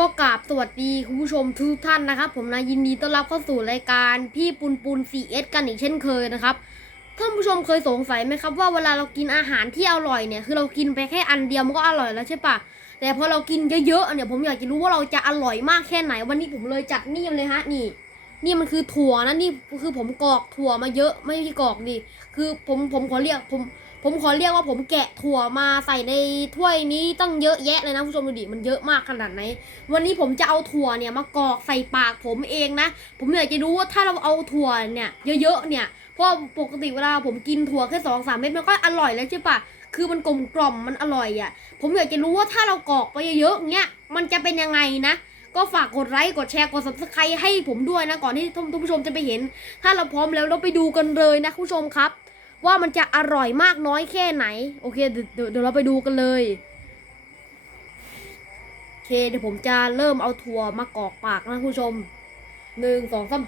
ก็กราบสวัสดีคุณผู้ชมทุกท่านนะครับ ผมนะยินดีต้อนรับเข้าสู่รายการพี่ปุนปุน 4S กันอีกเช่นเคยนะครับท่านผู้ชมเคยสงสัยไหมครับว่าเวลาเรากินอาหารที่อร่อยเนี่ยคือเรากินไปแค่อันเดียวมันก็อร่อยแล้วใช่ปะแต่พอเรากินเยอะๆเนี่ยผมอยากจะรู้ว่าเราจะอร่อยมากแค่ไหน วันนี้ผมเลยจัดนี่เลยฮะนี่ นี่มันคือถั่วนะนี่คือผมกรอกถั่วมาเยอะไม่ใช่กรอกดิคือผมผมขอเรียกผม ผมขอเรียกว่าผมแกะถั่วมาใส่ในถ้วยนี้ตั้งเยอะแยะเลยนะผู้ชมดูดิมันเยอะมากขนาดไหน วันนี้ผมจะเอาถั่วเนี่ยมากรอกใส่ปากผมเองนะ ผมอยากจะรู้ว่าถ้าเราเอาถั่วเนี่ยเยอะๆเนี่ยเพราะปกติเวลาผมกินถั่วแค่สองสามเม็ดมันก็อร่อยแล้วใช่ปะคือมันกลมกล่อมมันอร่อยอะ ผมอยากจะรู้ว่าถ้าเรากรอกไปเยอะๆเงี้ยมันจะเป็นยังไงนะก็ฝากกดไลค์กดแชร์กด subscribe ให้ผมด้วยนะ ก่อนที่ท่านผู้ชมจะไปเห็น ถ้าเราพร้อมแล้วเราไปดูกันเลยนะคุณผู้ชมครับ ว่ามันจะอร่อยมากน้อยแค่ไหน โอเคเดี๋ยวเดี๋ยวเราไปดูกันเลยโอเคเดี๋ยวผมจะเริ่มเอาถั่วมากรอกปากนะคุณผู้ชมหนึ่งสองสาม